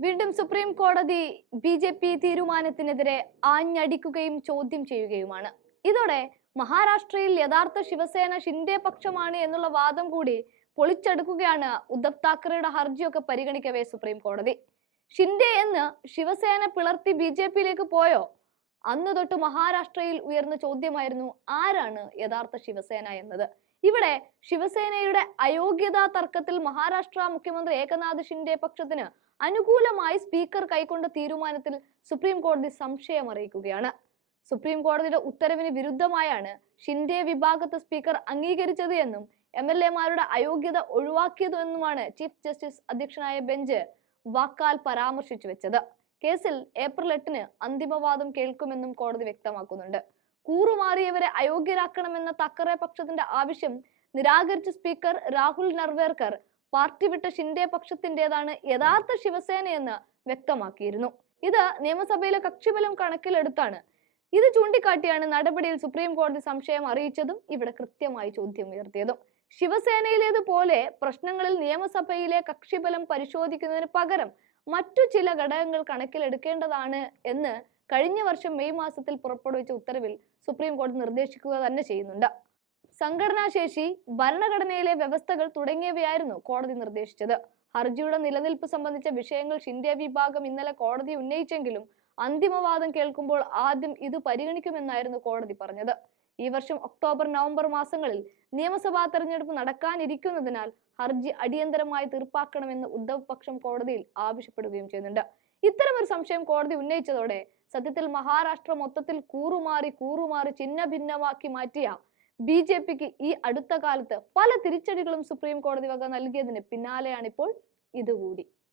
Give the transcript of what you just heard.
വീണ്ടും സുപ്രീം കോടതി B J P തീരുമാനത്തിനെതിരെ ആഞ്ഞടിക്കുകയും ചോദ്യം ചെയ്യുകയുമാണ്. ഇതോടെ മഹാരാഷ്ട്രയിൽ യഥാർത്ഥ ശിവസേന ഷിൻഡെ പക്ഷമാണ് എന്നുള്ള വാദം കൂടി പൊളിച്ചെടുക്കുകയാണ് ഉദ്ധവ് താക്കറെയുടെ ഹർജിയൊക്കെ പരിഗണിക്കവേ സുപ്രീം കോടതി. ഷിൻഡെ എന്ന് ശിവസേന പിളർത്തി ബി ജെ പിയിലേക്ക് പോയോ? അന്ന് തൊട്ട് മഹാരാഷ്ട്രയിൽ ഉയർന്ന ചോദ്യമായിരുന്നു ആരാണ് യഥാർത്ഥ ശിവസേന എന്നത്? ഇവിടെ ശിവസേനയുടെ അയോഗ്യതാ തർക്കത്തിൽ മഹാരാഷ്ട്ര മുഖ്യമന്ത്രി ഏകനാഥ് ഷിൻഡെ പക്ഷത്തിന് അനുകൂലമായി സ്പീക്കർ കൈക്കൊണ്ട തീരുമാനത്തിൽ സുപ്രീം കോടതി സംശയം അറിയിക്കുകയാണ് സുപ്രീം കോടതിയുടെ ഉത്തരവിന് വിരുദ്ധമായാണ് ഷിൻഡെ വിഭാഗത്തെ സ്പീക്കർ അംഗീകരിച്ചത് എന്നും എം എൽ എമാരുടെ അയോഗ്യത ഒഴിവാക്കിയതെന്നുമാണ് ചീഫ് ജസ്റ്റിസ് അധ്യക്ഷനായ ബെഞ്ച് വാക്കാൽ പരാമർശിച്ചു വെച്ചത്. കേസിൽ ഏപ്രിൽ എട്ടിന് അന്തിമവാദം കേൾക്കുമെന്നും കോടതി വ്യക്തമാക്കുന്നുണ്ട്. കൂറുമാറിയവരെ അയോഗ്യരാക്കണമെന്ന തക്കറെ പക്ഷത്തിന്റെ ആവശ്യം നിരാകരിച്ച സ്പീക്കർ രാഹുൽ നർവേർക്കർ പാർട്ടി വിട്ട ഷിൻഡെ പക്ഷത്തിന്റേതാണ് യഥാർത്ഥ ശിവസേനയെന്ന് വ്യക്തമാക്കിയിരുന്നു. ഇത് നിയമസഭയിലെ കക്ഷിബലം കണക്കിലെടുത്താണ്. ഇത് ചൂണ്ടിക്കാട്ടിയാണ് നടപടിയിൽ സുപ്രീം കോടതി സംശയം അറിയിച്ചതും ഇവിടെ കൃത്യമായി ചോദ്യം ഉയർത്തിയതും ശിവസേനയിലേതുപോലെ പ്രശ്നങ്ങളിൽ നിയമസഭയിലെ കക്ഷിബലം പരിശോധിക്കുന്നതിന് പകരം മറ്റു ചില ഘടകങ്ങൾ കണക്കിലെടുക്കേണ്ടതാണ് എന്ന് കഴിഞ്ഞ വർഷം മെയ് മാസത്തിൽ പുറപ്പെടുവിച്ച ഉത്തരവിൽ സുപ്രീം കോടതി നിർദ്ദേശിക്കുക തന്നെ ചെയ്യുന്നുണ്ട്. സംഘടനാശേഷി ഭരണഘടനയിലെ വ്യവസ്ഥകൾ തുടങ്ങിയവയായിരുന്നു കോടതി നിർദ്ദേശിച്ചത്. ഹർജിയുടെ നിലനിൽപ്പ് സംബന്ധിച്ച വിഷയങ്ങൾ ഷിൻഡ്യ വിഭാഗം ഇന്നലെ കോടതി ഉന്നയിച്ചെങ്കിലും അന്തിമവാദം കേൾക്കുമ്പോൾ ആദ്യം ഇത് പരിഗണിക്കുമെന്നായിരുന്നു കോടതി പറഞ്ഞത്. ഈ വർഷം ഒക്ടോബർ നവംബർ മാസങ്ങളിൽ നിയമസഭാ തെരഞ്ഞെടുപ്പ് നടക്കാനിരിക്കുന്നതിനാൽ ഹർജി അടിയന്തരമായി തീർപ്പാക്കണമെന്ന് ഉദ്ധവ് പക്ഷം കോടതിയിൽ ആവശ്യപ്പെടുകയും ചെയ്യുന്നുണ്ട്. ഇത്തരമൊരു സംശയം കോടതി ഉന്നയിച്ചതോടെ സത്യത്തിൽ മഹാരാഷ്ട്ര മൊത്തത്തിൽ കൂറുമാറി കൂറുമാറി ചിന്ന ഭിന്നമാക്കി മാറ്റിയ ബി ജെ പിക്ക് ഈ അടുത്ത കാലത്ത് പല തിരിച്ചടികളും സുപ്രീം കോടതി വക നൽകിയതിന് പിന്നാലെയാണിപ്പോൾ ഇതുകൂടി.